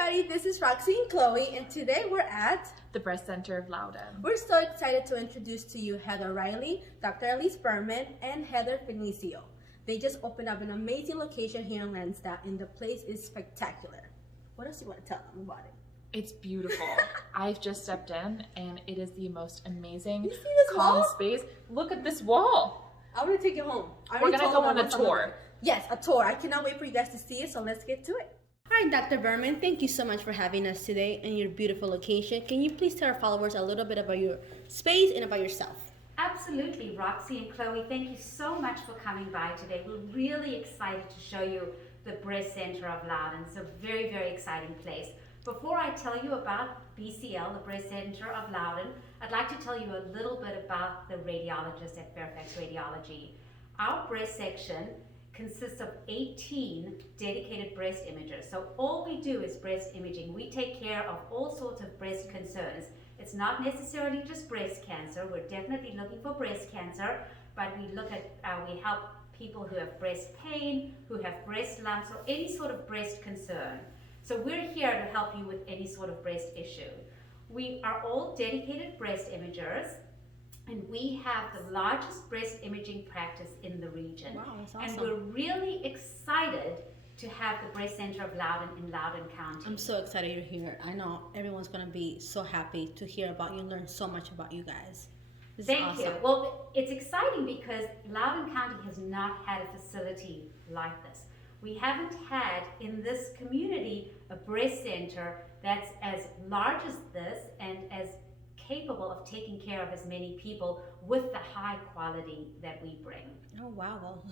everybody, this is Roxy and Chloe, and today we're at the Breast Center of Loudoun. We're so excited to introduce to you Heather Riley, Dr. Elise Berman, and Heather Benicio. They just opened up an amazing location here in Lansdowne, and the place is spectacular. What else do you want to tell them about it? It's beautiful. I've just stepped in, and it is the most amazing, you see this calm wall? space. Look at this wall. I want to take you home. We're gonna go on a tour. Yes, a tour. I cannot wait for you guys to see it, so let's get to it. Hi, Dr. Berman. Thank you so much for having us today in your beautiful location. Can you please tell our followers a little bit about your space and about yourself? Absolutely, Roxy and Chloe, thank you so much for coming by today. We're really excited to show you the Breast Center of Loudoun. It's a very, very exciting place. Before I tell you about BCL, the Breast Center of Loudoun, I'd like to tell you a little bit about the radiologist at Fairfax Radiology. Our breast section consists of 18 dedicated breast imagers. So all we do is breast imaging. We take care of all sorts of breast concerns. It's not necessarily just breast cancer. We're definitely looking for breast cancer, but we look at, we help people who have breast pain, who have breast lumps, or any sort of breast concern. So we're here to help you with any sort of breast issue. We are all dedicated breast imagers, and we have the largest breast imaging practice in the region. Wow, that's awesome. And we're really excited to have the Breast Center of Loudoun in Loudoun County. I'm so excited you're here. I know everyone's going to be so happy to hear about you and learn so much about you guys. This is Thank awesome. you. Well, it's exciting because Loudoun County has not had a facility like this. We haven't had in this community a breast center that's as large as this and as capable of taking care of as many people with the high quality that we bring. Oh wow, well,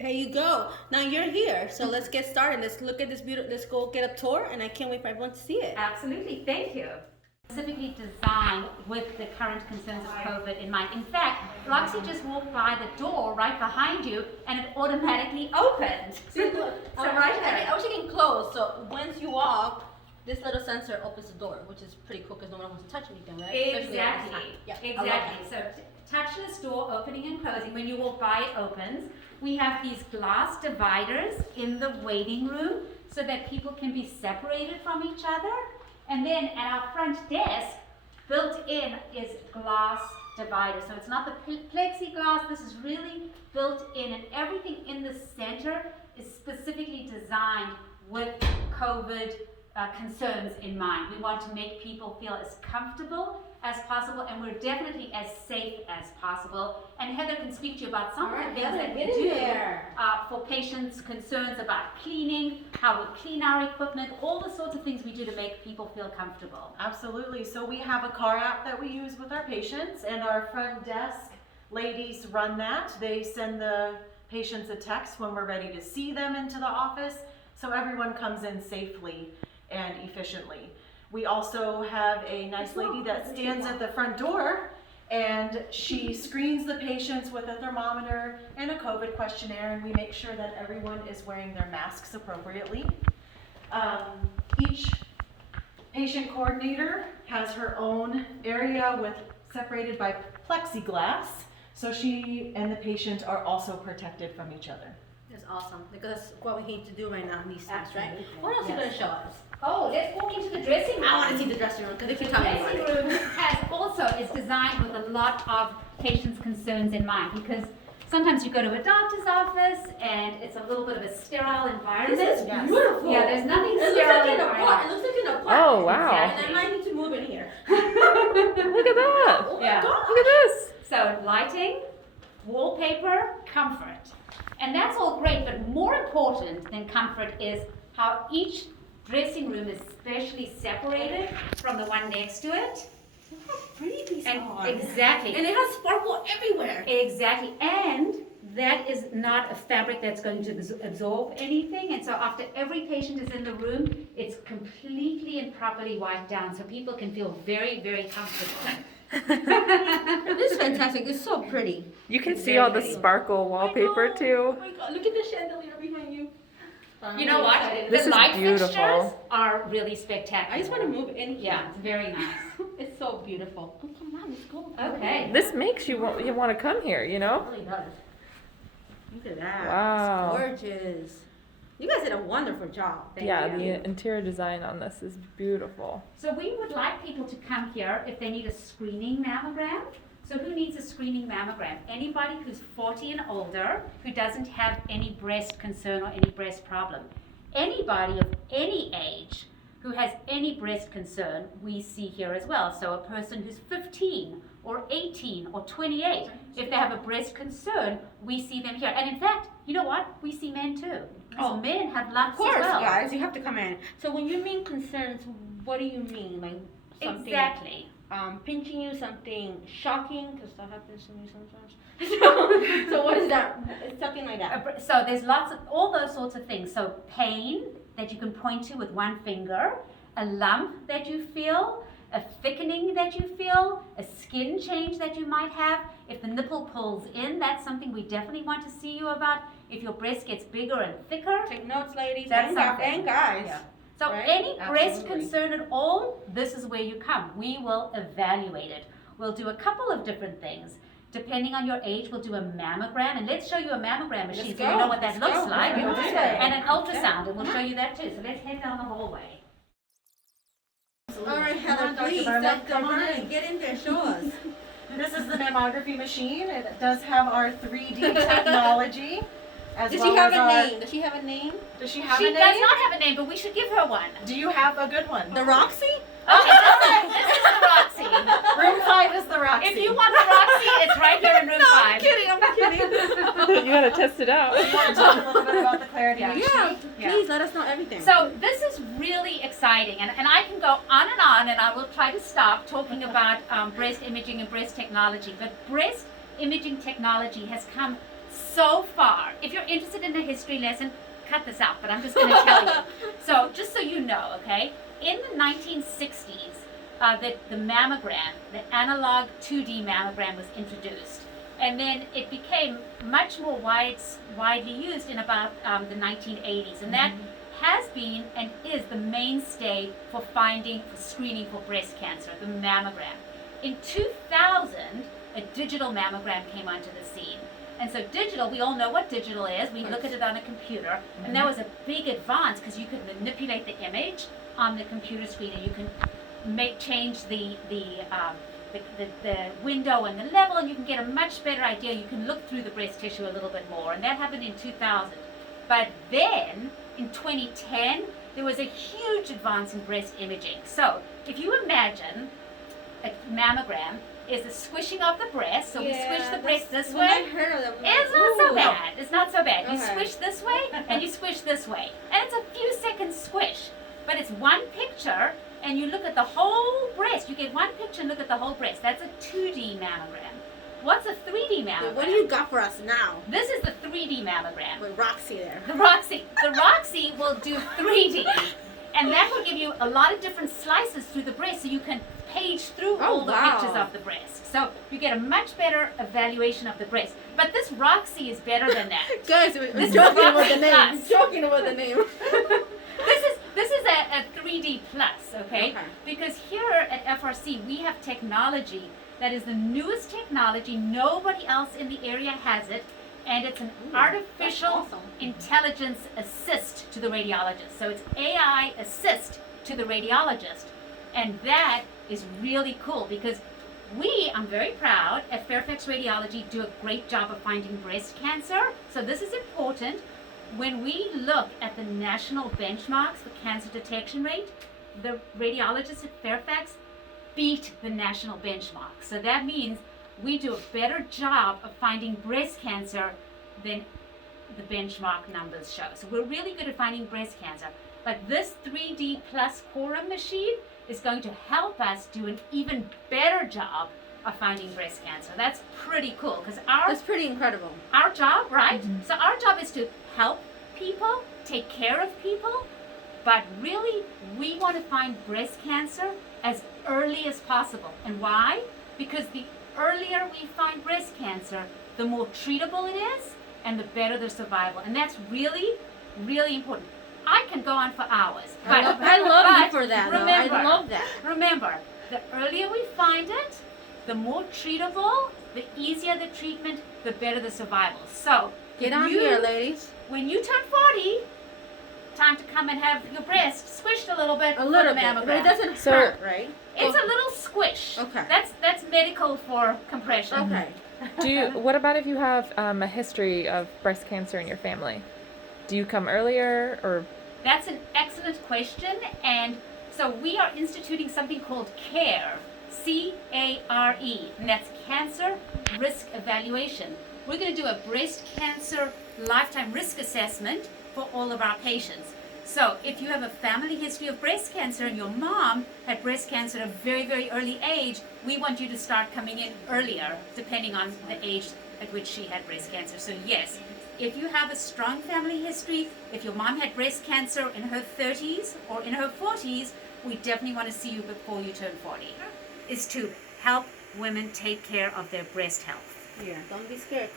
there you go. Now you're here, so let's get started. Let's look at this beautiful, let's go get a tour, and I can't wait for everyone to see it. Absolutely, thank you. Specifically designed with the current concerns of COVID in mind. In fact, Roxy just walked by the door right behind you and it automatically opened. See, look, So right there. I was thinking closed, so once you walk, this little sensor opens the door, which is pretty cool because no one wants to touch anything, right? Especially at this time. Exactly, Yeah, I exactly. love So touchless door opening and closing. When you walk by, it opens. We have these glass dividers in the waiting room so that people can be separated from each other. And then at our front desk, built in is glass dividers. So it's not the plexiglass, this is really built in, and everything in the center is specifically designed with COVID concerns in mind. We want to make people feel as comfortable as possible, and we're definitely as safe as possible. And Heather can speak to you about some of the things that we do for patients' concerns about cleaning, how we clean our equipment, all the sorts of things we do to make people feel comfortable. Absolutely. So we have a car app that we use with our patients, and our front desk ladies run that. They send the patients a text when we're ready to see them into the office, so everyone comes in safely and efficiently. We also have a nice lady that stands at the front door, and she screens the patients with a thermometer and a COVID questionnaire, and we make sure that everyone is wearing their masks appropriately. Each patient coordinator has her own area separated by plexiglass, so she and the patient are also protected from each other. That's awesome, because that's what we need to do right now in these times, right? What else are you going to show us? Oh, let's walk into the dressing room. I want to see the dressing room, because if you The tell me about dressing it. room is designed with a lot of patients' concerns in mind, because sometimes you go to a doctor's office and it's a little bit of a sterile environment. This is beautiful. Yeah, there's nothing It looks sterile like in a about park. it. It looks like in a park. Oh, wow. And I might need to move in here. Look at that. Oh my Yeah. gosh. Look at this. So lighting, wallpaper, comfort. And that's all great, but more important than comfort is how each dressing room is specially separated from the one next to it. Look how pretty these And are. exactly. And it has sparkle everywhere. Exactly, and that is not a fabric that's going to absorb anything, and so after every patient is in the room, it's completely and properly wiped down, so people can feel very, very comfortable. This is fantastic. It's so pretty. You can It's see very all the pretty. sparkle wallpaper Oh too. my god, look at the chandelier behind you. You know what? This The is light beautiful. fixtures are really spectacular. I just want to move in here. Yeah, it's very nice. It's so beautiful. Oh, come on, let's go. Okay. This makes you want to come here, you know? It really does. Look at that. Wow. It's gorgeous. You guys did a wonderful job. Yeah, the interior design on this is beautiful. So we would like people to come here if they need a screening mammogram. So who needs a screening mammogram? Anybody who's 40 and older, who doesn't have any breast concern or any breast problem. Anybody of any age who has any breast concern, we see here as well. So a person who's 15 or 18 or 28, if they have a breast concern, we see them here. And in fact, you know what? We see men too. So men have lumps Of course, as well. guys, you have to come in. So when you mean concerns, what do you mean? Like something Exactly. Pinching you, something shocking, because that happens to me sometimes. So what is that? It's something like that. So there's lots of, all those sorts of things. So pain that you can point to with one finger, a lump that you feel, a thickening that you feel, a skin change that you might have. If the nipple pulls in, that's something we definitely want to see you about. If your breast gets bigger and thicker, Take notes, ladies, that's and something. and guys. Yeah. So Right? any breast Absolutely. concern at all, this is where you come. We will evaluate it. We'll do a couple of different things. Depending on your age, we'll do a mammogram, and let's show you a mammogram machine so you know what that looks like, and an ultrasound, and we'll show you that too. So let's head down the hallway. All right, Heather, please, come on in. Get in there, show us. This is the mammography machine. It does have our 3D technology. As Does well she have as a our- name? Does she have a name? Does she have She a does name? not have a name, but we should give her one. Do you have a good one? The Roxy? Okay, this is the Roxy. Room 5 is the Roxy. If you want the Roxy, it's right here in room 5. I'm kidding. You gotta test it out. You want to talk a little bit about the clarity Yeah. machine? Yeah, please let us know everything. So this is really exciting, and I can go on, and I will try to stop talking about breast imaging and breast technology. But breast imaging technology has come so far. If you're interested in a history lesson, cut this out, but I'm just going to tell you. So just so you know, okay, in the 1960s, the mammogram, the analog 2D mammogram was introduced. And then it became much more widely used in about the 1980s. And that has been and is the mainstay for screening for breast cancer, the mammogram. In 2000, a digital mammogram came onto the scene. And so digital, we all know what digital is. We look at it on a computer. And that was a big advance because you could manipulate the image on the computer screen, and you can change the window and the level, and you can get a much better idea. You can look through the breast tissue a little bit more, and that happened in 2000. But then, in 2010, there was a huge advance in breast imaging. So, if you imagine a mammogram is the squishing of the breast, so we squish the breast this way. I heard of them. It's not so bad. It's not so bad. You Okay. squish this way and you squish this way. And it's a few seconds squish. But it's one picture and you look at the whole breast. You get one picture and look at the whole breast. That's a 2D mammogram. What's a 3D mammogram? What do you got for us now? This is the 3D mammogram. With Roxy there. The Roxy will do 3D. And that will give you a lot of different slices through the breast so you can page through all the pictures of the breast. So you get a much better evaluation of the breast. But this Roxy is better than that. Guys, we're This is joking about Roxy the name. Plus. Joking about the name. This is a 3D plus, okay? Okay. Because here at FRC we have technology that is the newest technology. Nobody else in the area has it. And it's an artificial awesome. intelligence assist to the radiologist. So it's AI assist to the radiologist. And that is really cool because I'm very proud, at Fairfax Radiology do a great job of finding breast cancer. So this is important. When we look at the national benchmarks for cancer detection rate, the radiologists at Fairfax beat the national benchmark. So that means we do a better job of finding breast cancer than the benchmark numbers show. So we're really good at finding breast cancer. But this 3D plus quorum machine is going to help us do an even better job of finding breast cancer. That's pretty cool because That's pretty incredible. our job, right? So our job is to help people, take care of people, but really we want to find breast cancer as early as possible. And why? Because the earlier we find breast cancer, the more treatable it is and the better the survival. And that's really, really important. I can go on for hours. I love you for that. Remember, I love that. Remember, the earlier we find it, the more treatable, the easier the treatment, the better the survival. So, Get on here, ladies. when you turn 40, time to come and have your breast squished a little bit A little for the bit, mammogram. but it doesn't So- hurt, right? It's a little squish. Okay. That's medical for compression. Okay. What about if you have a history of breast cancer in your family? Do you come earlier or? That's an excellent question, and so we are instituting something called CARE, C-A-R-E, and that's Cancer Risk Evaluation. We're going to do a breast cancer lifetime risk assessment for all of our patients. So if you have a family history of breast cancer and your mom had breast cancer at a very, very early age, we want you to start coming in earlier, depending on the age at which she had breast cancer. So yes, if you have a strong family history, if your mom had breast cancer in her 30s or in her 40s, we definitely want to see you before you turn 40. Is to help women take care of their breast health. Yeah, don't be scared.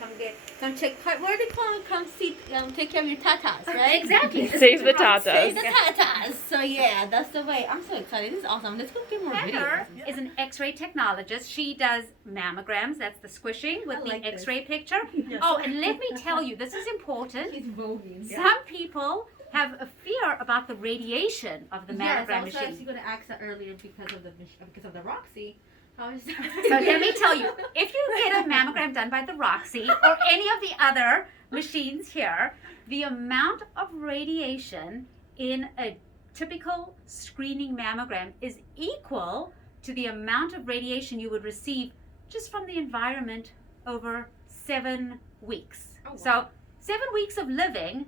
Come check. Where they call it? Come see. Take care of your tatas, right? Exactly. Save the tatas. Save the tatas. So yeah, that's the way. I'm so excited. This is awesome. Let's go get more Heather videos. is an X-ray technologist. She does mammograms. That's the squishing with I the like this. X-ray picture. Oh, and let me tell you, this is important. She's voguing. Some people have a fear about the radiation of the Yes, I mammogram was machine. actually going to ask that earlier because of the Roxy. How is So let me tell you, if you get a mammogram done by the Roxy or any of the other machines here, the amount of radiation in a typical screening mammogram is equal to the amount of radiation you would receive just from the environment over 7 weeks. Oh, wow. So 7 weeks of living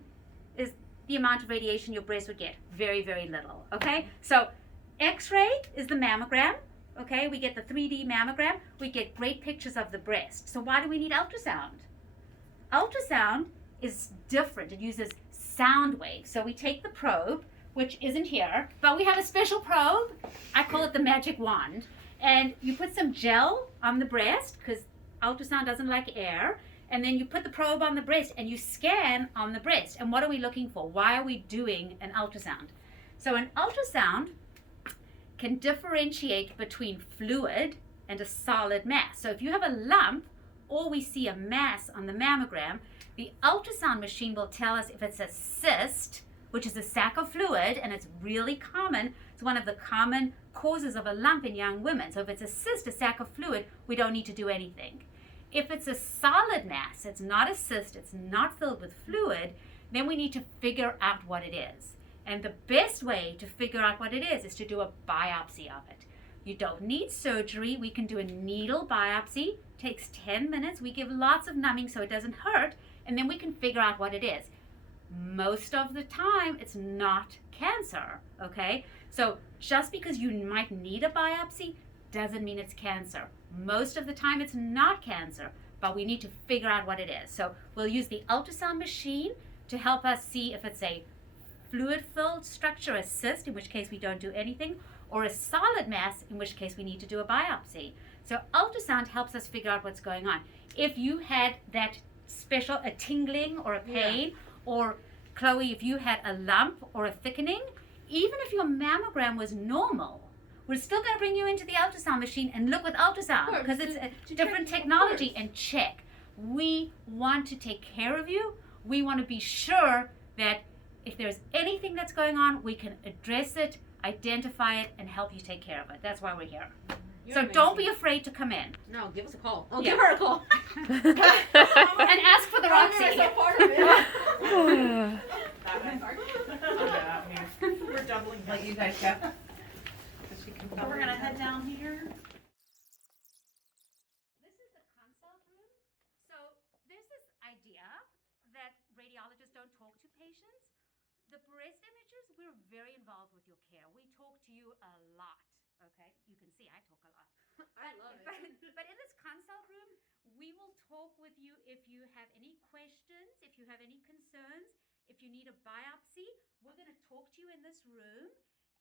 is the amount of radiation your breast would get. Very, very little, okay? So X-ray is the mammogram. Okay, we get the 3D mammogram, we get great pictures of the breast. So why do we need ultrasound? Ultrasound is different. It uses sound waves. So we take the probe, which isn't here, but we have a special probe. I call it the magic wand. And you put some gel on the breast, because ultrasound doesn't like air. And then you put the probe on the breast and you scan on the breast. And what are we looking for? Why are we doing an ultrasound? So an ultrasound can differentiate between fluid and a solid mass. So if you have a lump or we see a mass on the mammogram, the ultrasound machine will tell us if it's a cyst, which is a sac of fluid, and it's really common. It's one of the common causes of a lump in young women. So if it's a cyst, a sac of fluid, we don't need to do anything. If it's a solid mass, it's not a cyst, it's not filled with fluid, then we need to figure out what it is. And the best way to figure out what it is to do a biopsy of it. You don't need surgery. We can do a needle biopsy. Takes 10 minutes. We give lots of numbing so it doesn't hurt, and then we can figure out what it is. Most of the time, it's not cancer, okay? So just because you might need a biopsy doesn't mean it's cancer. Most of the time, it's not cancer, but we need to figure out what it is. So we'll use the ultrasound machine to help us see if it's a fluid-filled structure, a cyst, in which case we don't do anything, or a solid mass, in which case we need to do a biopsy. So ultrasound helps us figure out what's going on. If you had that special, a tingling or a pain, or Chloe, if you had a lump or a thickening, even if your mammogram was normal, we're still going to bring you into the ultrasound machine and look with ultrasound because it's a different technology and check. We want to take care of you. We want to be sure that if there's anything that's going on, we can address it, identify it, and help you take care of it. That's why we're here. You're So amazing. don't be afraid to come in. No, give us a call. Oh, Yeah. give her a call. And ask for the Roxy. We're doubling down. Let you guys go. So we're gonna head down here. This is the consult room. So there's this idea that radiologists don't talk to patients. The breast imagers, we're very involved with your care. We talk to you a lot, okay? You can see I talk a lot. I love it. But in this consult room, we will talk with you if you have any questions, if you have any concerns, if you need a biopsy. We're going to talk to you in this room.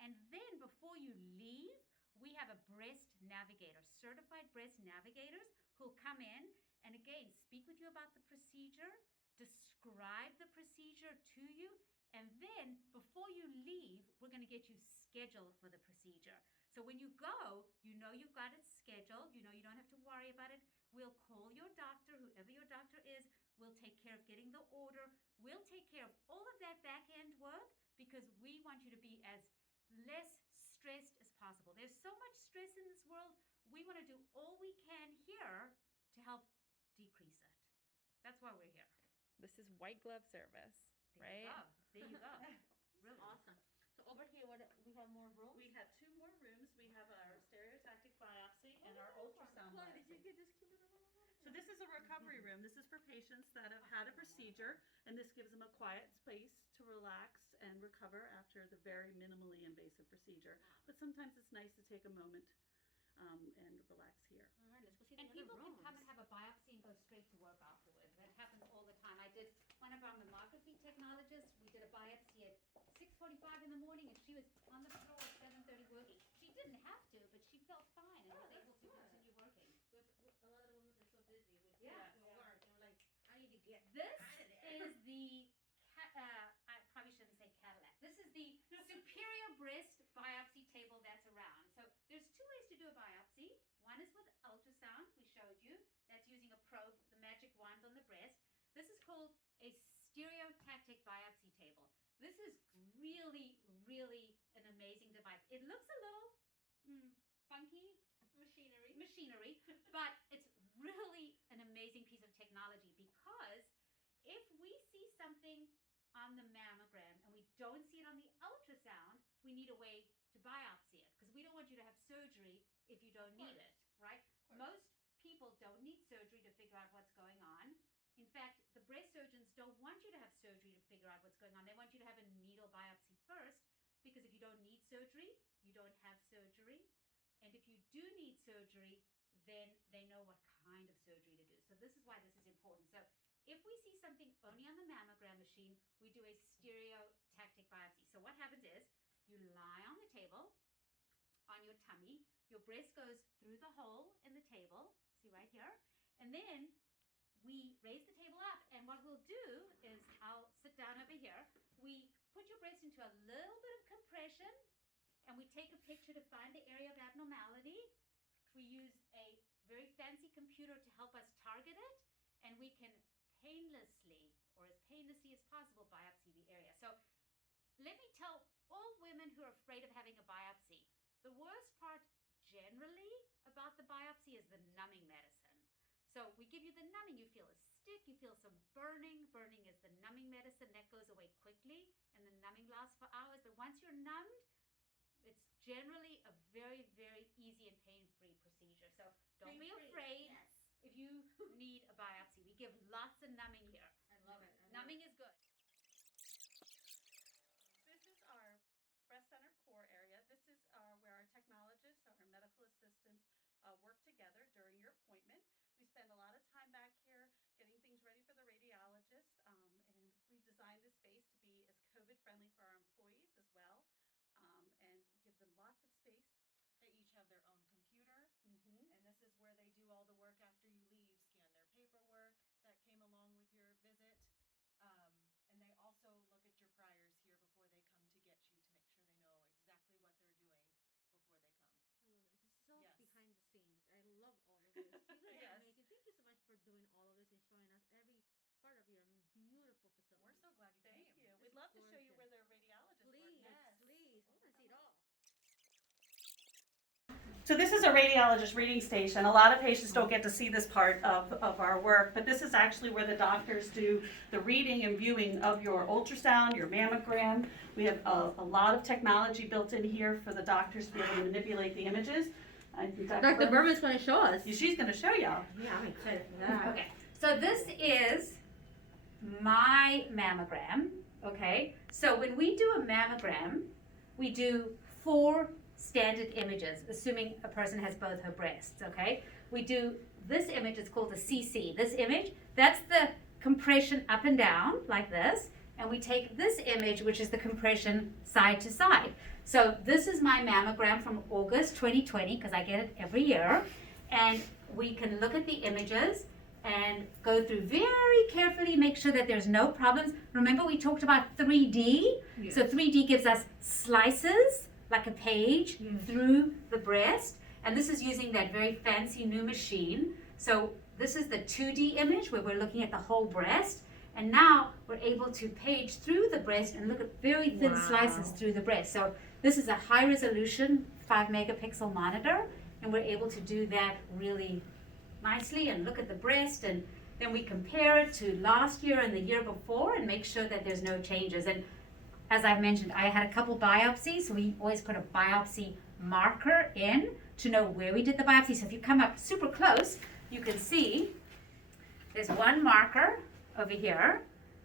And then before you leave, we have a breast navigator, certified breast navigators who'll come in and again speak with you about the procedure, describe the procedure to you, and then before you leave, we're going to get you scheduled for the procedure. So when you go, you know you've got it scheduled, you know you don't have to worry about it. We'll call your doctor, whoever your doctor is, we'll take care of getting the order, we'll take care of all of that back end work because we want you to be as less stressed as possible. There's so much stress in this world. We want to do all we can here to help decrease it. That's why we're here. This is white glove service, right? There you go. Really Awesome. So over here, we have more rooms. We have 2 more rooms. We have our stereotaxic biopsy and our ultrasound Chloe, did you biopsy. get this cute little room? So this is a recovery room. This is for patients that have had a procedure, and this gives them a quiet space to relax and recover after the very minimally invasive procedure. But sometimes it's nice to take a moment and relax here. All right, let's go see And the other people can rooms. come and have a biopsy and go straight to work afterwards. That happens all the time. I did one of our mammography technologists. We did a biopsy at 6:45 in the morning, and she was on the floor at 7:30 working. She didn't have to, but she felt fine and was able to continue working. A lot of the women are so busy with Yeah. their work. They're like, I need to get This out of there. is the, I probably shouldn't say Cadillac. This is the superior breast biopsy table that's around. So there's 2 ways to do a biopsy. One is with ultrasound, we showed you. That's using a probe, the magic wand on the breast. This is called a stereotaxic biopsy table. This is really, really an amazing device. It looks a little funky, machinery, but it's really an amazing piece of technology, because if we see something on the mammogram and we don't see it on the ultrasound, we need a way to biopsy it, because we don't want you to have surgery if you don't need it, right? Most people don't need surgery to figure out what's going on. In fact, the breast surgeons don't want you to have surgery to figure out what's going on. They want you to have a needle biopsy first, because if you don't need surgery, you don't have surgery. And if you do need surgery, then they know what kind of surgery to do. So this is why this is important. So if we see something only on the mammogram machine, we do a stereotaxic biopsy. So what happens is, you lie on the table, on your tummy, your breast goes through the hole in the table, see right here, and then we raise the table up, and what we'll do is, I'll sit down over here, we put your breast into a little bit of compression, and we take a picture to find the area of abnormality. We use a very fancy computer to help us target it, and we can painlessly, or as painlessly as possible, biopsy the area. So let me tell all women who are afraid of having a biopsy, the worst part generally about the biopsy is the numbing medicine. So we give you the numbing, you feel a stick, you feel some burning. Burning is the numbing medicine, that goes away quickly, and the numbing lasts for hours. But once you're numbed, it's generally a very, very easy and pain-free procedure. So don't be afraid if you need a biopsy. We give lots of numbing here. I love it. Numbing is good. This is our breast center core area. This is where our technologists, our medical assistants work together during your appointment. We spend a lot of time back here getting things ready for the radiologist, and we've designed this space to be as COVID-friendly for our employees as well, and give them lots of space. They each have their own computer, and this is where they do all the work after you leave, scan their paperwork that came along with your visit. And they also look at your priors here before they come to get you, to make sure they know exactly what they're doing before they come. I love it. This is all Yes. behind the scenes. I love all of this. You guys Yes. are amazing. Thank you so much for doing all of this and showing us every part of your beautiful facility. We're so glad you Thank came. you. This We'd is love to show you gorgeous. where the radiologists work Please, next. please. We want to see it all. So this is a radiologist reading station. A lot of patients don't get to see this part of our work, but this is actually where the doctors do the reading and viewing of your ultrasound, your mammogram. We have a lot of technology built in here for the doctors to be able to manipulate the images. Dr. Berman's going to show us. She's going to show y'all. Yeah, I'm excited for that. Okay, so this is my mammogram, okay? So when we do a mammogram, we do 4 standard images, assuming a person has both her breasts, okay? We do this image, it's called the CC. This image, that's the compression up and down, like this. And we take this image, which is the compression side to side. So this is my mammogram from August 2020, because I get it every year. And we can look at the images and go through very carefully, make sure that there's no problems. Remember we talked about 3D? Yes. So 3D gives us slices, like a page, through the breast. And this is using that very fancy new machine. So this is the 2D image where we're looking at the whole breast. And now we're able to page through the breast and look at very thin slices through the breast. So this is a high resolution 5 megapixel monitor, and we're able to do that really nicely and look at the breast, and then we compare it to last year and the year before and make sure that there's no changes. And as I've mentioned, I had a couple biopsies, so we always put a biopsy marker in to know where we did the biopsy. So if you come up super close, you can see there's one marker over here.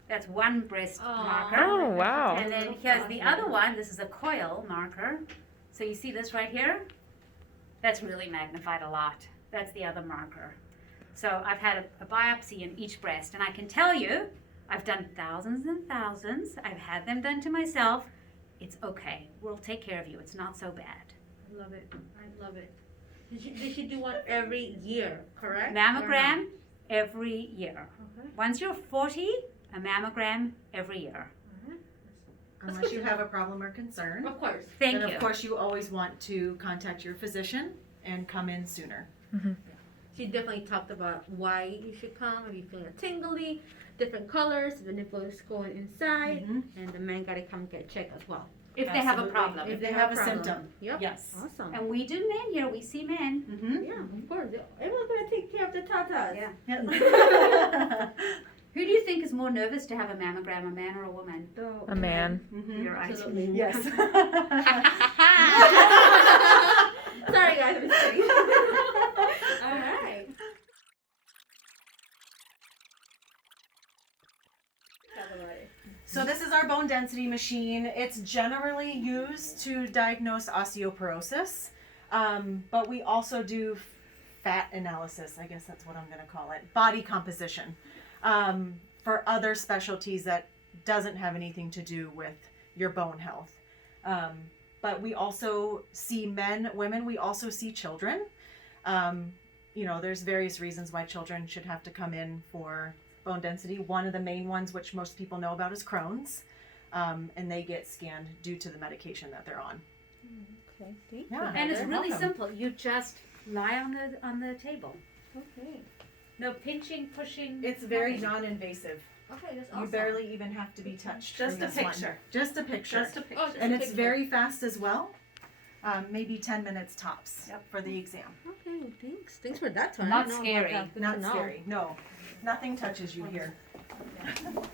That's one breast marker. Oh, wow. And then here's the other one. This is a coil marker. So you see this right here? That's really magnified a lot. That's the other marker. So I've had a biopsy in each breast, and I can tell you, I've done thousands and thousands. I've had them done to myself. It's okay. We'll take care of you. It's not so bad. I love it. I love it. They should do one every year, correct? Mammogram every year. Okay. Once you're 40, a mammogram every year. Unless you have a problem or concern. Of course. Thank Then you. of course you always want to contact your physician and come in sooner. She definitely talked about why you should come if you're feeling tingly, different colors, the nipples going inside, and the man gotta come get checked as well. If they have a Absolutely. problem. If they have a problem. symptom. Yep. Yes. Awesome. And we do men here. We see men. Yeah, of course. Everyone's gonna take care of the tatas. Yeah. Who do you think is more nervous to have a mammogram, a man or a woman? A man. Your eyes. Absolutely. Yes. Sorry guys, I'm just kidding. All right. So this is our bone density machine. It's generally used to diagnose osteoporosis, but we also do fat analysis, I guess that's what I'm going to call it, body composition, for other specialties that doesn't have anything to do with your bone health. But we also see men, women, we also see children. You know, there's various reasons why children should have to come in for bone density. One of the main ones, which most people know about, is Crohn's, and they get scanned due to the medication that they're on. Okay, thank Yeah. And it's You're really welcome. simple. You just lie on the table. you. Okay. No pinching, pushing. It's very nothing. non-invasive. Okay, that's You awesome. barely even have to be touched. Just from a this one. picture. Just a picture. Just a picture. Oh, just And a it's picture. very fast as well. Maybe 10 minutes tops for the exam. Okay, thanks. Thanks for that time. Not I know about scary. that. Good Not to know. scary. No. Nothing touches you here.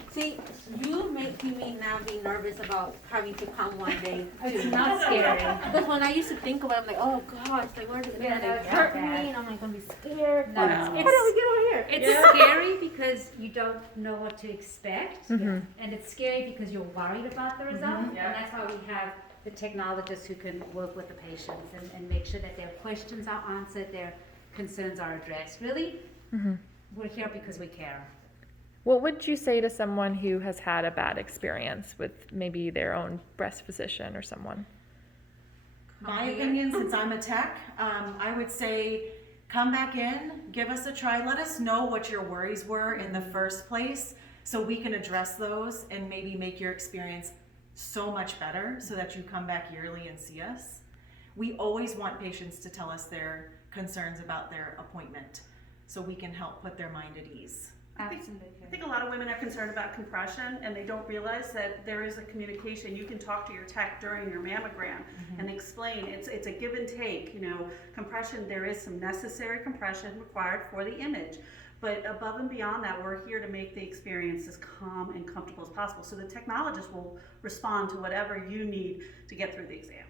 See, you make me now be nervous about having to come one day. It's not scary. Because when I used to think about it, I'm like, oh gosh, like where's it Yeah, gonna no, it's hurt not me? bad. And I'm like gonna be scared. No, How it's- do we get over here? It's scary because you don't know what to expect, and it's scary because you're worried about the result. And that's why we have the technologists who can work with the patients and make sure that their questions are answered, their concerns are addressed. Really, we're here because we care. What would you say to someone who has had a bad experience with maybe their own breast physician or someone? My opinion, since I'm a tech, I would say come back in, give us a try. Let us know what your worries were in the first place so we can address those and maybe make your experience so much better so that you come back yearly and see us. We always want patients to tell us their concerns about their appointment so we can help put their mind at ease. I think a lot of women are concerned about compression, and they don't realize that there is a communication. You can talk to your tech during your mammogram and explain. It's a give and take. You know, compression, there is some necessary compression required for the image. But above and beyond that, we're here to make the experience as calm and comfortable as possible. So the technologist will respond to whatever you need to get through the exam.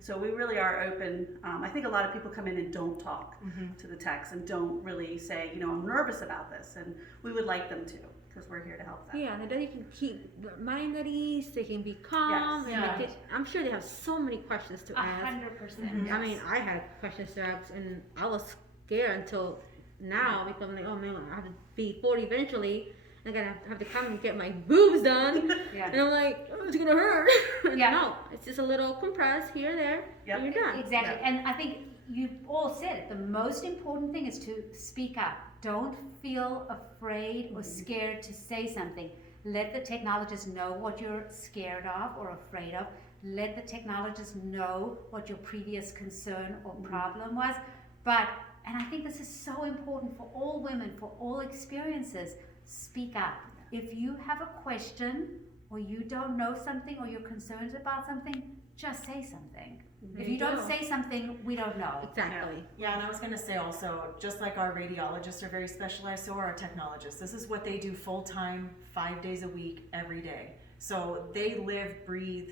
So we really are open. I think a lot of people come in and don't talk to the techs and don't really say, you know, I'm nervous about this. And we would like them to, because we're here to help them. Yeah, and then you can keep their mind at ease, they can be calm. Yes. And Yeah. I'm sure they have so many questions to ask. 100%. I mean, I had questions to ask, and I was scared until now because I'm like, oh man, I have to be 40 eventually. I'm gonna have to come and get my boobs done. Yeah. And I'm like, oh, it's gonna hurt. Yeah. No, it's just a little compress here, there, Yep. and you're done. Exactly. And I think you all said it. The most important thing is to speak up. Don't feel afraid or scared to say something. Let the technologist know what you're scared of or afraid of. Let the technologist know what your previous concern or problem was. And I think this is so important for all women, for all experiences. Speak up. if you have a question or you don't know something or you're concerned about something, just say something. There If you you don't go. say something, we don't know. Exactly. Yeah, and I was going to say also, just like our radiologists are very specialized, so are our technologists. This is what they do full time, 5 days a week, every day. So they live, breathe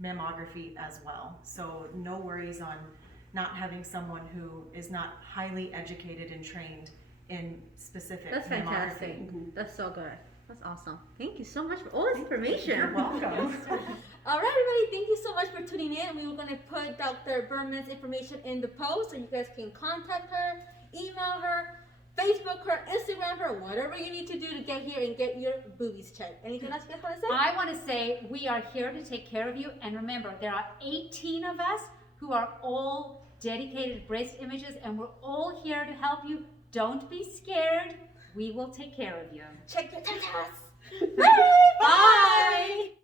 mammography as well. So no worries on not having someone who is not highly educated and trained in specific That's mammography. fantastic. That's so good. That's awesome. Thank you so much for all this information. You're welcome. All right, everybody, thank you so much for tuning in. We were going to put Dr. Berman's information in the post so you guys can contact her, email her, Facebook her, Instagram her, whatever you need to do to get here and get your boobies checked. Anything else you guys want to say? I want to say we are here to take care of you. And remember, there are 18 of us who are all dedicated to breast images, and we're all here to help you. Don't be scared. We will take care of you. Check your tatas. Bye.